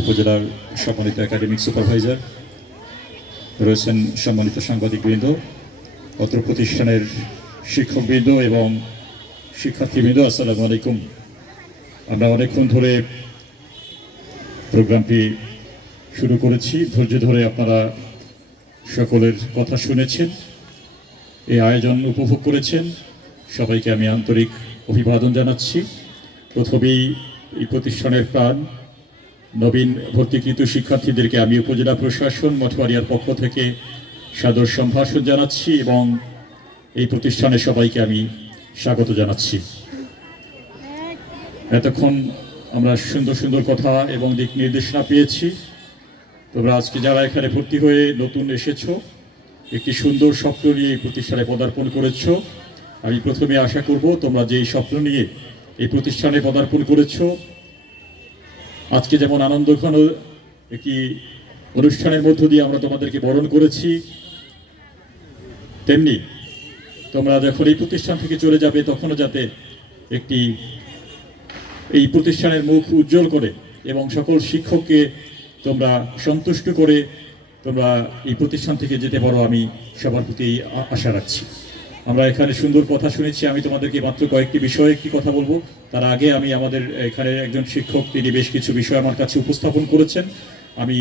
উপজেলার সম্মানিত academic supervisor, রয়েছেন সম্মানিত সাংবাদিকবৃন্দ, অত্র প্রতিষ্ঠানের শিক্ষকবৃন্দ এবং শিক্ষার্থীবৃন্দ, আসসালামু আলাইকুম। আমরা অনেকক্ষণ ধরে প্রোগ্রামটি শুরু করেছি। ধৈর্য ধরে আপনারা সকলের কথা শুনেছেন, এই আয়োজন উপভোগ করেছেন। সবাইকে আমি আন্তরিক অভিবাদন জানাচ্ছি। প্রথমেই এই প্রতিষ্ঠানের প্রাণ নবীন ভর্তিকৃত শিক্ষার্থীদেরকে আমি উপজেলা প্রশাসন মঠবাড়িয়ার পক্ষ থেকে সাদর সম্ভাষণ জানাচ্ছি এবং এই প্রতিষ্ঠানের সবাইকে আমি স্বাগত জানাচ্ছি। এতক্ষণ আমরা সুন্দর সুন্দর কথা এবং দিক নির্দেশনা পেয়েছি। তোমরা আজকে যারা এখানে ভর্তি হয়ে নতুন এসেছ, একটি সুন্দর স্বপ্ন নিয়ে এই প্রতিষ্ঠানে পদার্পণ করেছ, আমি প্রথমে আশা করব তোমরা যে স্বপ্ন নিয়ে এই প্রতিষ্ঠানে পদার্পণ করেছ আজকে যেমন আনন্দ ঘন একটি অনুষ্ঠানের মধ্য দিয়ে আমরা তোমাদেরকে বরণ করেছি, তেমনি তোমরা যখন এই প্রতিষ্ঠান থেকে চলে যাবে, তখনও যাতে একটি এই প্রতিষ্ঠানের মুখ উজ্জ্বল করে এবং সকল শিক্ষককে তোমরা সন্তুষ্ট করে তোমরা এই প্রতিষ্ঠান থেকে যেতে পারো, আমি সবার প্রতি আশা রাখছি। আমরা এখানে সুন্দর কথা শুনেছি। আমি তোমাদেরকে মাত্র কয়েকটি বিষয়ে একটি কথা বলব। তার আগে আমি আমাদের এখানে একজন শিক্ষক, তিনি বেশ কিছু বিষয় আমার কাছে উপস্থাপন করেছেন। আমি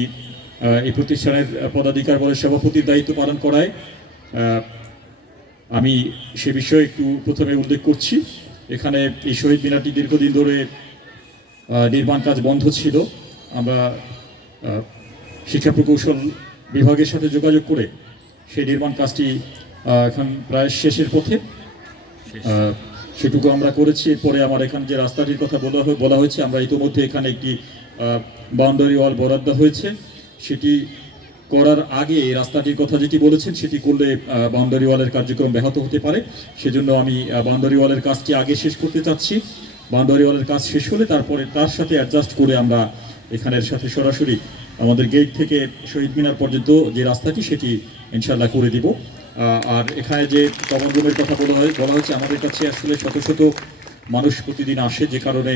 এই প্রতিষ্ঠানের পদাধিকার বলে সভাপতির দায়িত্ব পালন করায় আমি সে বিষয়ে একটু প্রথমে উল্লেখ করছি। এখানে এই শহীদ মিনারটি দীর্ঘদিন ধরে নির্মাণ কাজ বন্ধ ছিল। আমরা শিক্ষা প্রকৌশল বিভাগের সাথে যোগাযোগ করে সেই নির্মাণ কাজটি এখন প্রায় শেষের পথে। সেটুকু আমরা করেছি। এরপরে আমার এখানে যে রাস্তাটির কথা বলা বলা হয়েছে আমরা ইতিমধ্যে এখানে একটি বাউন্ডারি ওয়াল বরাদ্দ হয়েছে। সেটি করার আগে রাস্তাটির কথা যেটি বলেছেন সেটি করলে বাউন্ডারি ওয়ালের কার্যক্রম ব্যাহত হতে পারে। সেজন্য আমি বাউন্ডারি ওয়ালের কাজটি আগে শেষ করতে চাচ্ছি। বাউন্ডারি ওয়ালের কাজ শেষ হলে তারপরে তার সাথে অ্যাডজাস্ট করে আমরা এখানের সাথে সরাসরি আমাদের গেট থেকে শহীদ মিনার পর্যন্ত যে রাস্তাটি সেটি ইনশাল্লাহ করে দিব। আর এখানে যে কমন রুমের কথা বলা হয়, বলা হচ্ছে আমাদের কাছে আসলে শত শত মানুষ প্রতিদিন আসে যে কারণে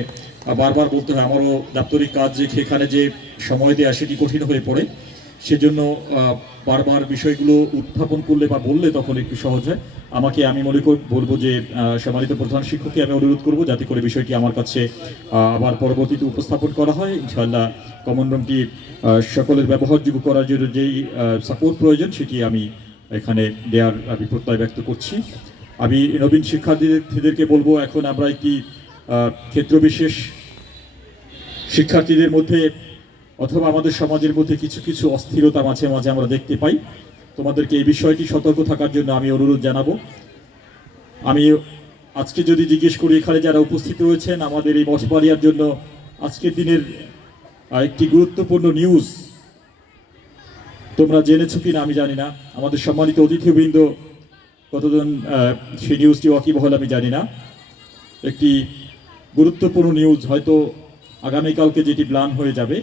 বারবার বলতে হয়, আমারও দাপ্তরিক কাজ যে এখানে যে সময় দেওয়া সেটি কঠিন হয়ে পড়ে। সেজন্য বারবার বিষয়গুলো উত্থাপন করলে বা বললে তখন একটু সহজ হয়। আমাকে আমি মনে করি, বলব যে সম্মানিত প্রধান শিক্ষককে আমি অনুরোধ করব যাতে করে বিষয়টি আমার কাছে আবার পরবর্তীতে উপস্থাপন করা হয়। ইনশাআল্লাহ কমন রুমটি সকলের ব্যবহারযোগ্য করার জন্য যেই সাপোর্ট প্রয়োজন সেটি আমি এখানে দেওয়ার আমি প্রত্যয় ব্যক্ত করছি। আমি নবীন শিক্ষার্থীদেরকে বলব, এখন আমরা একটি ক্ষেত্রবিশেষ শিক্ষার্থীদের মধ্যে অথবা আমাদের সমাজের মধ্যে কিছু কিছু অস্থিরতা মাঝে মাঝে আমরা দেখতে পাই। তোমাদেরকে এই বিষয়টি সতর্ক থাকার জন্য আমি অনুরোধ জানাব। আমি আজকে যদি জিজ্ঞেস করি, এখানে যারা উপস্থিত রয়েছেন, আমাদের এই মঠবাড়িয়ার জন্য আজকের দিনের একটি গুরুত্বপূর্ণ নিউজ তোমরা জেনেছো কিনা আমি জানি না। আমাদের সম্মানিত অতিথিবৃন্দ, কতজন সেই নিউজটি ওয়াকিবহল আমি জানি না। একটি গুরুত্বপূর্ণ নিউজ হয়তো আগামীকালকে যেটি প্ল্যান হয়ে যাবে।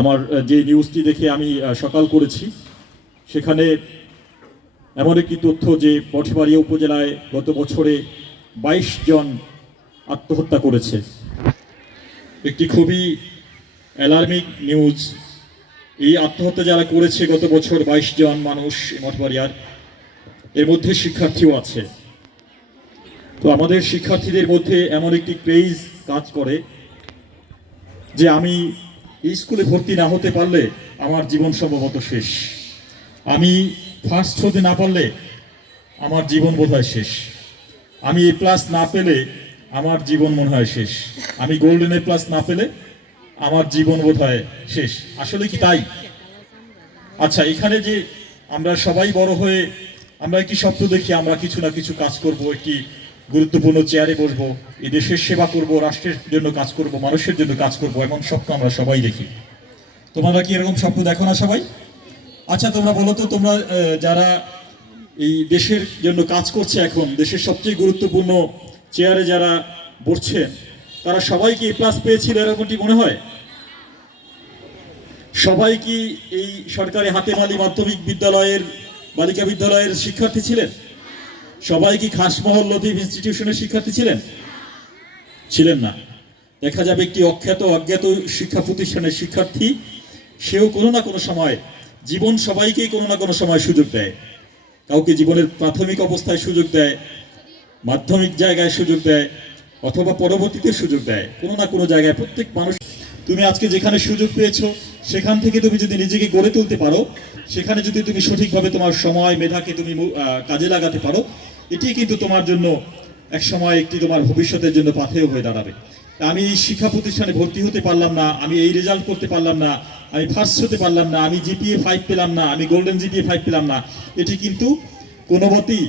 আমার যে নিউজটি দেখে আমি সকাল করেছি, সেখানে এমন একটি তথ্য যে পটবাড়িয়া উপজেলায় গত বছরে বাইশ জন আত্মহত্যা করেছে। একটি খুবই অ্যালার্মিং নিউজ এই আত্মহত্যা যারা করেছে গত বছর বাইশ জন মানুষ মঠবাড়িয়ার, এর মধ্যে শিক্ষার্থীও আছে। তো আমাদের শিক্ষার্থীদের মধ্যে এমন একটি ক্রেজ কাজ করে যে আমি এই স্কুলে ভর্তি না হতে পারলে আমার জীবন সম্ভবত শেষ। আমি ফার্স্ট হতে না পারলে আমার জীবন বোধহয় শেষ। আমি এ প্লাস না পেলে আমার জীবন মনে হয় শেষ। আমি গোল্ডেন এ প্লাস না পেলে আমার জীবন বোধহয় শেষ। আসলে কি তাই? আচ্ছা এখানে যে আমরা সবাই বড় হয়ে আমরা একটি স্বপ্ন দেখি, আমরা কিছু না কিছু কাজ করব, একটি গুরুত্বপূর্ণ চেয়ারে বসবো এই দেশের সেবা করব, রাষ্ট্রের জন্য কাজ করব, মানুষের জন্য কাজ করব, এমন স্বপ্ন আমরা সবাই দেখি। তোমরা কি এরকম স্বপ্ন দেখো না সবাই? আচ্ছা তোমরা বলো তো, তোমরা যারা এই দেশের জন্য কাজ করছে এখন, দেশের সবচেয়ে গুরুত্বপূর্ণ চেয়ারে যারা বসছেন তারা সবাই কি প্লাস পেয়েছিল এরকমটি মনে হয়? সবাই কি এই সরকারি হাতেমালি মাধ্যমিক বিদ্যালয়ের, বালিকা বিদ্যালয়ের শিক্ষার্থী ছিলেন? সবাই কি খাসমহল লতিফ ইনস্টিটিউশনের শিক্ষার্থী ছিলেন? ছিলেন না। দেখা যাবে একটি অখ্যাত, অজ্ঞাত শিক্ষা প্রতিষ্ঠানের শিক্ষার্থী, সেও কোনো না কোনো সময়, জীবন সবাইকেই কোনো না কোনো সময় সুযোগ দেয়। কাউকে জীবনের প্রাথমিক অবস্থায় সুযোগ দেয়, মাধ্যমিক জায়গায় সুযোগ দেয় অথবা পরবর্তীতে সুযোগ দেয়। কোনো না কোনো জায়গায় প্রত্যেক মানুষ তুমি আজকে যেখানে সুযোগ পেয়েছ, সেখান থেকে তুমি যদি নিজেকে গড়ে তুলতে পারো, সেখানে যদি তুমি সঠিকভাবে তোমার সময়, মেধাকে তুমি কাজে লাগাতে পারো, এটি কিন্তু তোমার জন্য এক সময় একটি তোমার ভবিষ্যতের জন্য পাথেয় হয়ে দাঁড়াবে। আমি এই শিক্ষা প্রতিষ্ঠানে ভর্তি হতে পারলাম না, আমি এই রেজাল্ট করতে পারলাম না, আমি ফার্স্ট হতে পারলাম না, আমি জিপিএ ফাইভ পেলাম না, আমি গোল্ডেন জিপিএ ফাইভ পেলাম না। এটি কিন্তু কোনো মতেই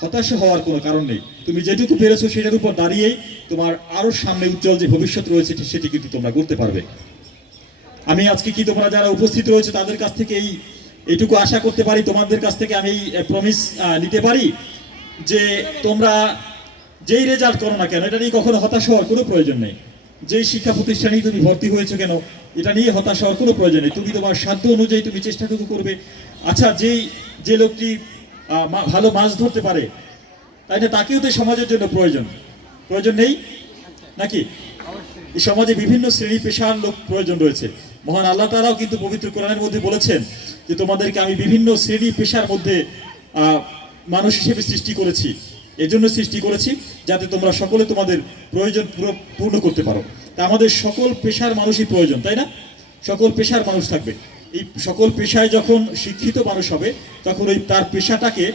হতাশা হওয়ার কোনো কারণ নেই। তুমি যেটুকু পেরেছ সেটার উপর দাঁড়িয়েই তোমার আরও সামনে উজ্জ্বল যে ভবিষ্যৎ রয়েছে সেটি কিন্তু তোমরা করতে পারবে। আমি আজকে কি তোমরা যারা উপস্থিত রয়েছে তাদের কাছ থেকে এই এইটুকু আশা করতে পারি, তোমাদের কাছ থেকে আমি প্রমিস নিতে পারি যে তোমরা যেই রেজাল্ট করো না কেন, এটা নিয়ে কখনো হতাশ হওয়ার কোনো প্রয়োজন নেই। যেই শিক্ষা প্রতিষ্ঠানেই তুমি ভর্তি হয়েছো কেন, এটা নিয়ে হতাশ হওয়ার কোনো প্রয়োজন নেই। তুমি তোমার সাধ্য অনুযায়ী তুমি চেষ্টাটুকু করবে। আচ্ছা যেই যে লোকটি ভালো মাছ ধরতে পারে। তাই না? তাকেও তো সমাজের জন্য প্রয়োজন। প্রয়োজন নেই? নাকি? এই সমাজে বিভিন্ন শ্রেণি পেশার লোক প্রয়োজন রয়েছে। মহান আল্লাহ তাআলাও কিন্তু পবিত্র কোরআনের মধ্যে বলেছেন যে, তোমাদেরকে আমি বিভিন্ন শ্রেণি পেশার মধ্যে মানুষ হিসেবে সৃষ্টি করেছি। এজন্য সৃষ্টি করেছি, যাতে তোমরা সকলে তোমাদের প্রয়োজন পুরো- পূর্ণ করতে পারো। তা আমাদের সকল পেশার মানুষই প্রয়োজন, তাই না? সকল পেশার মানুষ থাকবে। এই সকল পেশায় যখন শিক্ষিত মানুষ হবে, তখন ওই তার পেশাটাকে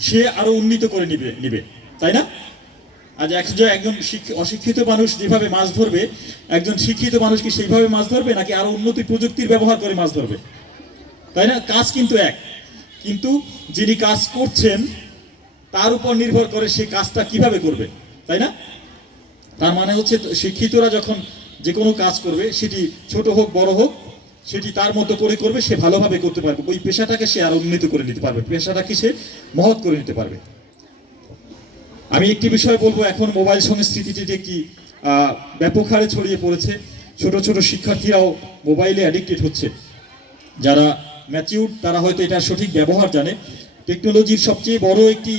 সে আরও উন্নীত করে নিবে নিবে। তাই না? আজ একজন একজন শিক্ষি- অশিক্ষিত মানুষ যেভাবে মাছ ধরবে, একজন শিক্ষিত মানুষ কি সেইভাবে মাছ ধরবে, নাকি আরও উন্নতি প্রযুক্তির ব্যবহার করে মাছ ধরবে? তাই না? কাজ কিন্তু এক। কিন্তু যিনি কাজ করছেন, তার উপর নির্ভর করে সে কাজটা কীভাবে করবে, তাই না? তার মানে হচ্ছে শিক্ষিতরা যখন যে কোনো কাজ করবে, সেটি ছোট হোক, বড় হোক সেটি তার মতো করে করবে, সে ভালোভাবে করতে পারবে। ওই পেশাটাকে সে আরও উন্নীত করে নিতে পারবে পেশাটাকে সে মহৎ করে নিতে পারবে। আমি একটি বিষয় বলব, এখন মোবাইল সংস্কৃতিটি একটি ব্যাপক হারে ছড়িয়ে পড়েছে। ছোট ছোট শিক্ষার্থীরাও মোবাইলে অ্যাডিক্টেড হচ্ছে। যারা ম্যাচিউর তারা হয়তো এটার সঠিক ব্যবহার জানে। টেকনোলজির সবচেয়ে বড় একটি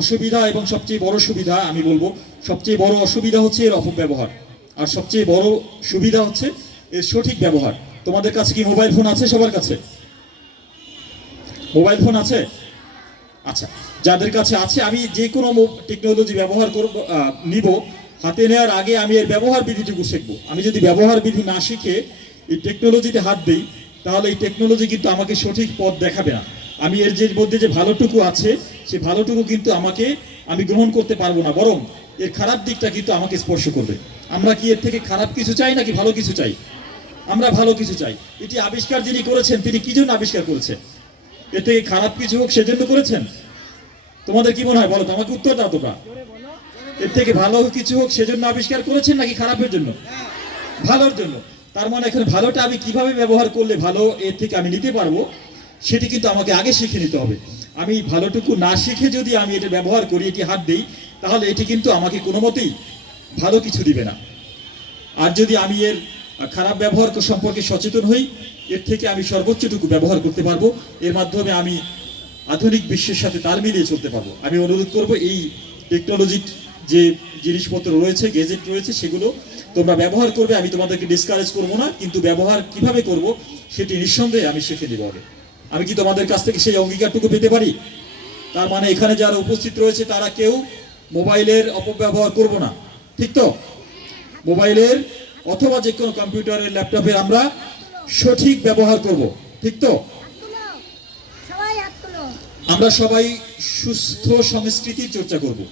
অসুবিধা এবং সবচেয়ে বড় সুবিধা, আমি বলব, সবচেয়ে বড় অসুবিধা হচ্ছে এর অপব্যবহার। আর সবচেয়ে বড় সুবিধা হচ্ছে এর সঠিক ব্যবহার। তোমাদের কাছে কি মোবাইল ফোন আছে সবার কাছে? মোবাইল ফোন আছে? আচ্ছা যাদের কাছে আছে, আমি যে কোনো টেকনোলজি ব্যবহার করব নিব, হাতে নেওয়ার আগে আমি এর ব্যবহার বিধিটুকু শিখব। আমি যদি ব্যবহার বিধি না শিখে এই টেকনোলজিতে হাত দিই, তাহলে এই টেকনোলজি কিন্তু আমাকে সঠিক পথ দেখাবে না। আমি এর যে মধ্যে যে ভালোটুকু আছে সেই ভালোটুকু কিন্তু আমাকে আমি গ্রহণ করতে পারব না, বরং এর খারাপ দিকটা কিন্তু আমাকে স্পর্শ করবে। আমরা কি এর থেকে খারাপ কিছু চাই নাকি ভালো কিছু চাই? আমরা ভালো কিছু চাই। এটি আবিষ্কার যিনি করেছেন, তিনি কি জন্য আবিষ্কার করেছেন? এর থেকে খারাপ কিছু হোক, সেজন্য করেছেন? তোমাদের কি মনে হয় বলো তো? আমাকে উত্তর দাও তোমরা। এর থেকে ভালো কিছু হোক, সেজন্য আবিষ্কার করেছেন নাকি খারাপের জন্য? ভালোর জন্য। তার মানে এখন ভালোটা আমি কীভাবে ব্যবহার করলে ভালো এর থেকে আমি নিতে পারব, সেটি কিন্তু আমাকে আগে শিখে নিতে হবে। আমি ভালোটুকু না শিখে যদি আমি এটা ব্যবহার করি, এটি হাত দিই, তাহলে এটি কিন্তু আমাকে কোনো মতেই ভালো কিছু দিবে না। আর যদি আমি এর খারাপ ব্যবহার সম্পর্কে সচেতন হই। এর থেকে আমি সর্বোচ্চটুকু ব্যবহার করতে পারব। এর মাধ্যমে আমি আধুনিক বিশ্বের সাথে তাল মিলিয়ে চলতে পারব। আমি অনুরোধ করব এই টেকনোলজির যে জিনিসপত্র রয়েছে গেজেট রয়েছে, সেগুলো তোমরা ব্যবহার করবে। আমি তোমাদেরকে ডিসকারেজ করব না, কিন্তু ব্যবহার কীভাবে করব সেটি নিঃসন্দেহে আমি শিখে নেব আগে। আমি কি তোমাদের কাছ থেকে সেই অঙ্গীকারটুকু পেতে পারি? তার মানে এখানে যারা উপস্থিত রয়েছে, তারা কেউ মোবাইলের অপব্যবহার করব না। ঠিক তো? মোবাইলের অথবা যে কোনো কম্পিউটারের ল্যাপটপের আমরা সঠিক ব্যবহার করব। ঠিক তো? আমরা সবাই সুস্থ সংস্কৃতির চর্চা করব।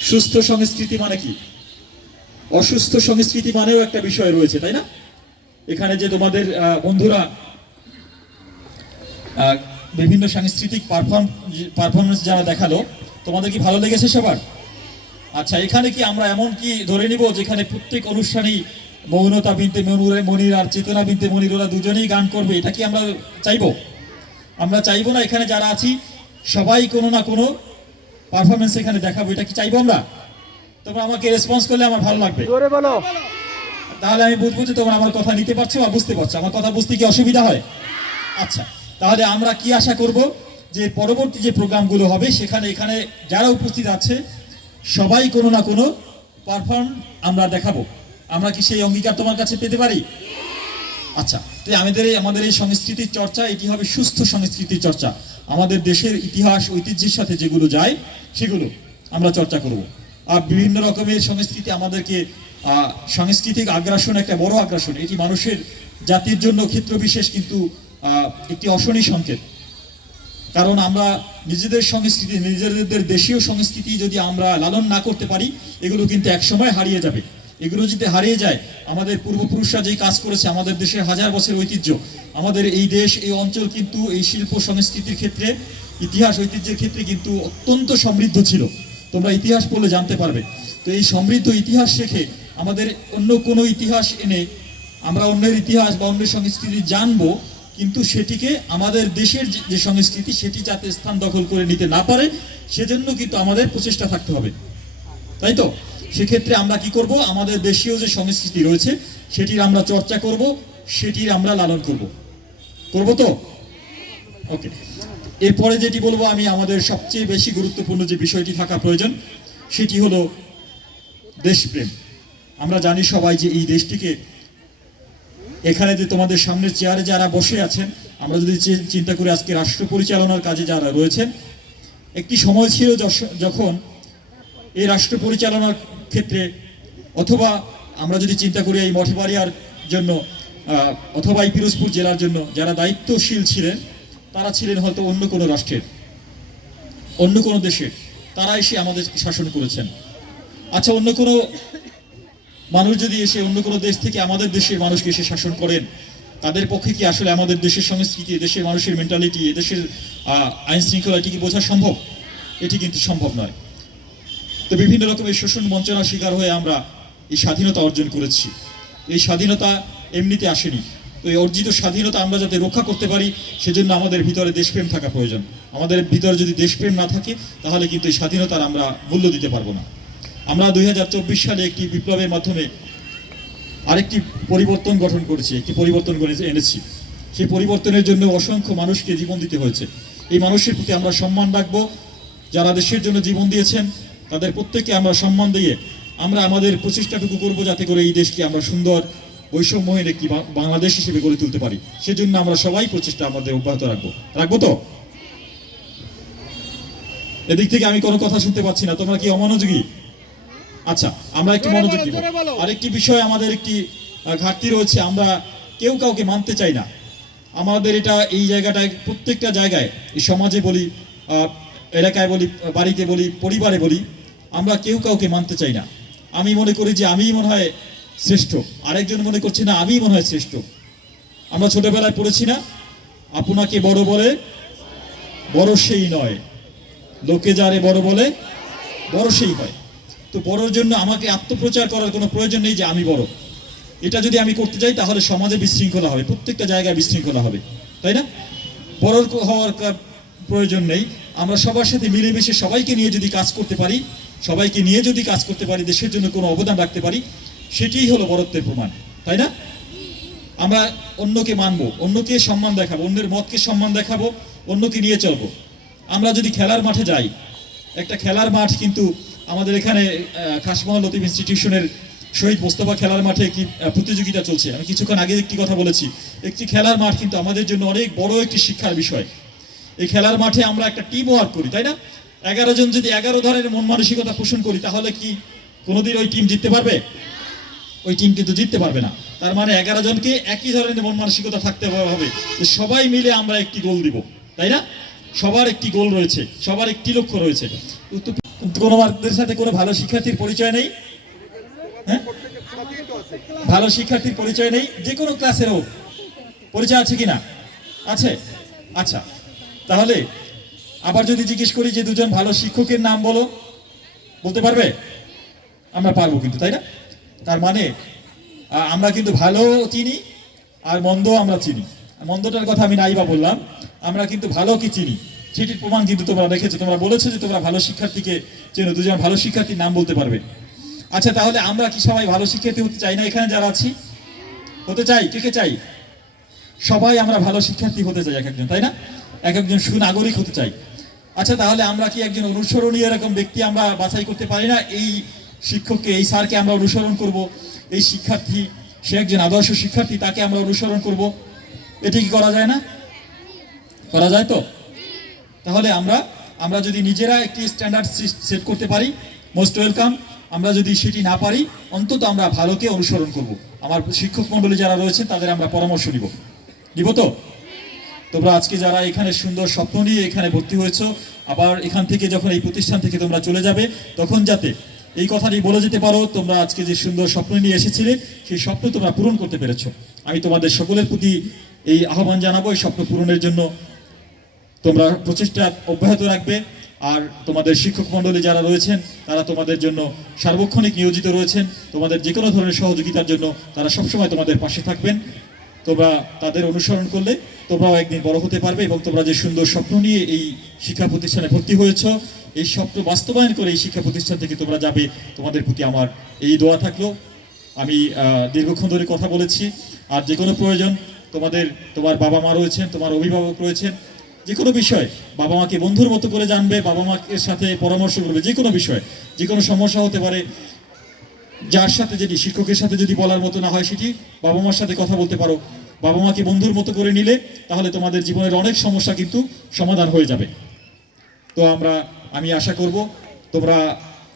সুস্থ সংস্কৃতি মানে কি? অসুস্থ সংস্কৃতি মানেও একটা বিষয় রয়েছে তাই না? এখানে যে তোমাদের বন্ধুরা বিভিন্ন সাংস্কৃতিক পারফর্ম পারফরমেন্স যারা দেখাল তোমাদের কি ভালো লেগেছে সবার? আচ্ছা এখানে কি আমরা এমন কি ধরে নিব যেখানে প্রত্যেক অনুষ্ঠানেই মৌনতা বিনতে মনুরে মনির আর চেতনা বিনতে মনির ওরা দুজনেই গান করবে? এটা কি আমরা চাইব? আমরা চাইব না এখানে যারা আছি সবাই কোনো না কোনো পারফরমেন্স এখানে দেখাবো। এটা কি চাইব আমরা? তোমরা আমাকে রেসপন্স করলে আমার ভালো লাগবে। তাহলে আমি বুঝব যে তোমরা আমার কথা নিতে পারছ বা বুঝতে পারছ। আমার কথা বুঝতে কি অসুবিধা হয়? আচ্ছা তাহলে আমরা কি আশা করব যে পরবর্তী যে প্রোগ্রামগুলো হবে সেখানে এখানে যারা উপস্থিত আছে সবাই কোনো না কোনো পারফর্ম আমরা দেখাবো। আমরা কি সেই অঙ্গীকার তোমার কাছে পেতে পারি? আচ্ছা তো আমাদের এই আমাদের এই সংস্কৃতির চর্চা, এটি হবে সুস্থ সংস্কৃতির চর্চা। আমাদের দেশের ইতিহাস, ঐতিহ্যের সাথে যেগুলো যায়, সেগুলো আমরা চর্চা করব। আর বিভিন্ন রকমের সংস্কৃতি আমাদেরকে সাংস্কৃতিক আগ্রাসন, একটা বড় আগ্রাসন। এটি মানুষের জাতির জন্য ক্ষেত্র বিশেষ কিন্তু একটি অশনি সংকেত। কারণ আমরা নিজেদের সংস্কৃতি, নিজেদের দেশীয় সংস্কৃতি যদি আমরা লালন না করতে পারি, এগুলো কিন্তু একসময় হারিয়ে যাবে। এগুলো যদি হারিয়ে যায়, আমাদের পূর্বপুরুষরা যেই কাজ করেছে, আমাদের দেশের হাজার বছর ঐতিহ্য, আমাদের এই দেশ, এই অঞ্চল কিন্তু এই শিল্প সংস্কৃতির ক্ষেত্রে, ইতিহাস, ঐতিহ্যের ক্ষেত্রে কিন্তু অত্যন্ত সমৃদ্ধ ছিল। তোমরা ইতিহাস পড়লে জানতে পারবে। তো এই সমৃদ্ধ ইতিহাস শেখে আমাদের অন্য কোনো ইতিহাস এনে আমরা অন্যের ইতিহাস বা অন্যের সংস্কৃতি জানব কিন্তু সেটিকে আমাদের দেশের যে- সংস্কৃতি, সেটি যাতে স্থান দখল করে নিতে না পারে, সেজন্য কিন্তু আমাদের প্রচেষ্টা থাকতে হবে। তাই তো? সেক্ষেত্রে আমরা কি করব? আমাদের দেশীয় যে সংস্কৃতি রয়েছে, সেটির আমরা চর্চা করব, সেটির আমরা লালন করব। করব তো? ওকে। এরপরে যেটি বলব, আমি আমাদের সবচেয়ে বেশি গুরুত্বপূর্ণ যে বিষয়টি থাকা প্রয়োজন, সেটি হলো দেশপ্রেম। আমরা জানি সবাই যে এই দেশটিকে এখানে যে তোমাদের সামনের চেয়ারে যারা বসে আছেন, আমরা যদি চিন্তা করি আজকে রাষ্ট্র পরিচালনার কাজে যারা রয়েছেন, একটি সময় ছিল যখন এই রাষ্ট্র পরিচালনার ক্ষেত্রে অথবা আমরা যদি চিন্তা করি এই মঠবাড়িয়ার জন্য অথবা এই পিরোজপুর জেলার জন্য যারা দায়িত্বশীল ছিলেন, তারা ছিলেন হয়তো অন্য কোনো রাষ্ট্রের, অন্য কোনো দেশের, তারা এসে আমাদের শাসন করেছেন। আচ্ছা অন্য কোনো মানুষ যদি এসে অন্য কোনো দেশ থেকে আমাদের দেশের মানুষকে এসে শাসন করেন, তাদের পক্ষে কি আসলে আমাদের দেশের সংস্কৃতি, দেশের মানুষের মেন্টালিটি দেশের আইন শৃঙ্খলা এটি কি বোঝা সম্ভব? এটি কিন্তু সম্ভব নয়। তো বিভিন্ন রকমের শোষণ বঞ্চনার শিকার হয়ে আমরা এই স্বাধীনতা অর্জন করেছি। এই স্বাধীনতা এমনিতে আসেনি। তো এই অর্জিত স্বাধীনতা আমরা যাতে রক্ষা করতে পারি, সেজন্য আমাদের ভিতরে দেশপ্রেম থাকা প্রয়োজন। আমাদের ভিতরে যদি দেশপ্রেম না থাকে, তাহলে কিন্তু এই স্বাধীনতার আমরা মূল্য দিতে পারব না। আমরা দুই হাজার চব্বিশ সালে একটি বিপ্লবের মাধ্যমে আরেকটি পরিবর্তন গঠন করেছি, একটি পরিবর্তন করে এনেছি। সেই পরিবর্তনের জন্য অসংখ্য মানুষকে জীবন দিতে হয়েছে। এই মানুষের প্রতি আমরা সম্মান রাখব। যারা দেশের জন্য জীবন দিয়েছেন, তাদের প্রত্যেককে আমরা সম্মান দিয়ে আমরা আমাদের প্রচেষ্টাটুকু করব যাতে করে এই দেশকে আমরা সুন্দর, বৈষম্যহীন একটি বাংলাদেশ হিসেবে গড়ে তুলতে পারি। সেজন্য আমরা সবাই প্রচেষ্টা আমাদের অব্যাহত রাখব। রাখব তো? এদিক থেকে আমি কোনো কথা শুনতে পাচ্ছি না। তোমরা কি অমনোযোগী? আচ্ছা আমরা একটু মনোযোগ দিব। আরেকটি বিষয় আমাদের একটি ঘাটতি রয়েছে আমরা কেউ কাউকে মানতে চাই না। আমাদের এটা এই জায়গাটায় প্রত্যেকটা জায়গায় এই সমাজে বলি এলাকায় বলি বাড়িতে বলি পরিবারে বলি আমরা কেউ কাউকে মানতে চাই না। আমি মনে করি যে আমিই মনে হয় শ্রেষ্ঠ। আরেকজন মনে করছে না আমিই মনে হয় শ্রেষ্ঠ। আমরা ছোটবেলায় পড়েছি না? আপনাকে বড় বলে বড় সেই নয়। লোকে যারে বড় বলে বড় সেই হয়। তো বড়োর জন্য আমাকে আত্মপ্রচার করার কোনো প্রয়োজন নেই যে আমি বড়। এটা যদি আমি করতে যাই, তাহলে সমাজে বিশৃঙ্খলা হবে, প্রত্যেকটা জায়গায় বিশৃঙ্খলা হবে, তাই না? বড়র হওয়ার প্রয়োজন নেই। আমরা সবার সাথে মিলেমিশে সবাইকে নিয়ে যদি কাজ করতে পারি, সবাইকে নিয়ে যদি কাজ করতে পারি, দেশের জন্য কোনো অবদান রাখতে পারি, সেটিই হলো বরত্বের প্রমাণ, তাই না? আমরা অন্যকে মানবো, অন্যকে সম্মান দেখাবো, অন্যের মতকে সম্মান দেখাবো, অন্যকে নিয়ে চলবো। আমরা যদি খেলার মাঠে যাই, একটা খেলার মাঠ কিন্তু আমাদের এখানে খাসমহল লতিফ ইনস্টিটিউশনের শহীদ মোস্তফা খেলার মাঠে একটি প্রতিযোগিতা চলছে। আমি কিছুক্ষণ আগে একটি কথা বলেছি। একটি খেলার মাঠ কিন্তু আমাদের জন্য অনেক বড় একটি শিক্ষার বিষয়। এই খেলার মাঠে আমরা একটা টিম ওয়ার্ক করি, তাই না? এগারো জন যদি এগারো ধরনের মন মানসিকতা পোষণ করি, তাহলে কি কোনোদিন ওই টিম জিততে পারবে? ওই টিম কিন্তু জিততে পারবে না। তার মানে এগারো জনকে একই ধরনের মন মানসিকতা থাকতে হবে যে সবাই মিলে আমরা একটি গোল দিব, তাই না? সবার একটি গোল রয়েছে, সবার একটি লক্ষ্য রয়েছে। কোনো সাথে কোনো ভালো শিক্ষার্থীর পরিচয় নেই? হ্যাঁ? ভালো শিক্ষার্থীর পরিচয় নেই? যে কোনো ক্লাসের হোক পরিচয় আছে কি না আছে? আচ্ছা। তাহলে আবার যদি জিজ্ঞেস করি যে দুজন ভালো শিক্ষকের নাম বলো, বলতে পারবে? আমরা পারব কিন্তু, তাই না? তার মানে আমরা কিন্তু ভালো চিনি আর মন্দ আমরা চিনি। মন্দটার কথা আমি নাই বা বললাম, আমরা কিন্তু ভালো কি চিনি? সেটির প্রমাণ কিন্তু তোমরা রেখেছো তোমরা বলেছ যে তোমরা ভালো শিক্ষার্থীকে চেনো, দুজন ভালো শিক্ষার্থীর নাম বলতে পারবে। আচ্ছা তাহলে আমরা কি সবাই ভালো শিক্ষার্থী হতে চাই না এখানে যারা আছি? হতে চাই? কে কে চাই? সবাই আমরা ভালো শিক্ষার্থী হতে চাই এক একজন, তাই না? এক একজন সুনাগরিক হতে চাই। আচ্ছা তাহলে আমরা কি একজন অনুসরণীয় এরকম ব্যক্তি আমরা বাছাই করতে পারি না? এই শিক্ষককে, এই স্যারকে আমরা অনুসরণ করব। এই শিক্ষার্থী, সে একজন আদর্শ শিক্ষার্থী, তাকে আমরা অনুসরণ করব। এটি কি করা যায় না? করা যায় তো? তাহলে আমরা আমরা যদি নিজেরা একটি স্ট্যান্ডার্ড সেট করতে পারি মোস্ট ওয়েলকাম আমরা যদি সেটি না পারি, অন্তত আমরা ভালোকে অনুসরণ করব। আমার শিক্ষক মণ্ডলী যারা রয়েছেন, তাদের আমরা পরামর্শ নিব। নিব তো? তোমরা আজকে যারা এখানে সুন্দর স্বপ্ন নিয়ে এখানে ভর্তি হয়েছো, আবার এখান থেকে যখন এই প্রতিষ্ঠান থেকে তোমরা চলে যাবে, তখন যাতে এই কথাটি বলে যেতে পারো, তোমরা আজকে যে সুন্দর স্বপ্ন নিয়ে এসেছিলে, সেই স্বপ্ন তোমরা পূরণ করতে পেরেছ। আমি তোমাদের সকলের প্রতি এই আহ্বান জানাব, এই স্বপ্ন পূরণের জন্য তোমরা প্রচেষ্টা অব্যাহত রাখবে। আর তোমাদের শিক্ষক মণ্ডলী যারা রয়েছেন, তারা তোমাদের জন্য সার্বক্ষণিক নিয়োজিত রয়েছেন। তোমাদের যে কোনো ধরনের সহযোগিতার জন্য তারা সবসময় তোমাদের পাশে থাকবেন। তোমরা তাদের অনুসরণ করলে তোমরাও একদিন বড় হতে পারবে এবং তোমরা যে সুন্দর স্বপ্ন নিয়ে এই শিক্ষা প্রতিষ্ঠানে ভর্তি হয়েছ, এই স্বপ্ন বাস্তবায়ন করে এই শিক্ষা প্রতিষ্ঠান থেকে তোমরা যাবে, তোমাদের প্রতি আমার এই দোয়া থাকল। আমি দীর্ঘক্ষণ ধরে কথা বলেছি। আর যে কোনো প্রয়োজন তোমাদের, তোমার বাবা মা রয়েছেন, তোমার অভিভাবক রয়েছেন যে কোনো বিষয় বাবা মাকে বন্ধুর মতো করে জানবে, বাবা মাকে সাথে পরামর্শ করবে যে কোনো বিষয় যে কোনো সমস্যা হতে পারে। যার সাথে যেটি শিক্ষকের সাথে যদি বলার মতো না হয় সেটি বাবা মার সাথে কথা বলতে পারো। বাবা মাকে বন্ধুর মতো করে নিলে তাহলে তোমাদের জীবনের অনেক সমস্যা কিন্তু সমাধান হয়ে যাবে। তো আমরা, আমি আশা করব তোমরা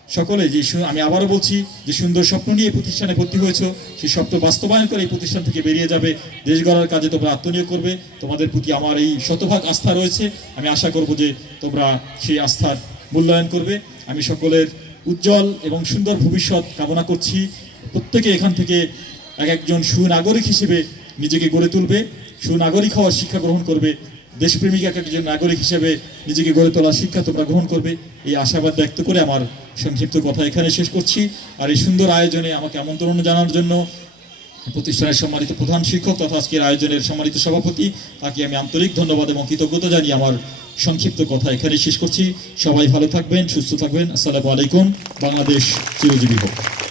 সকলে যে আমি আবারও বলছি যে সুন্দর স্বপ্ন নিয়ে এই প্রতিষ্ঠানে ভর্তি হয়েছো, সেই স্বপ্ন বাস্তবায়ন করে এই প্রতিষ্ঠান থেকে বেরিয়ে যাবে। দেশ গড়ার কাজে তোমরা আত্মনিয়োগ করবে। তোমাদের প্রতি আমার এই শতভাগ আস্থা রয়েছে। আমি আশা করব যে তোমরা সেই আস্থার মূল্যায়ন করবে। আমি সকলের উজ্জ্বল এবং সুন্দর ভবিষ্যৎ কামনা করছি। প্রত্যেকে এখান থেকে এক একজন সুনাগরিক হিসেবে নিজেকে গড়ে তুলবে। সুনাগরিক হওয়ার শিক্ষা গ্রহণ করবে। দেশপ্রেমিক এক একজন নাগরিক হিসেবে নিজেকে গড়ে তোলার শিক্ষা তোমরা গ্রহণ করবে। এই আশাবাদ ব্যক্ত করে আমার সংক্ষিপ্ত কথা এখানে শেষ করছি। আর এই সুন্দর আয়োজনে আমাকে আমন্ত্রণ জানানোর জন্য প্রতিষ্ঠানের সম্মানিত প্রধান শিক্ষক তথা আজকের আয়োজনের সম্মানিত সভাপতি, তাকে আমি আন্তরিক ধন্যবাদ এবং কৃতজ্ঞতা জানিয়ে আমার সংক্ষিপ্ত কথা এখানে শেষ করছি। সবাই ভালো থাকবেন, সুস্থ থাকবেন। আসসালামু আলাইকুম। বাংলাদেশ চিরজীবী হোক।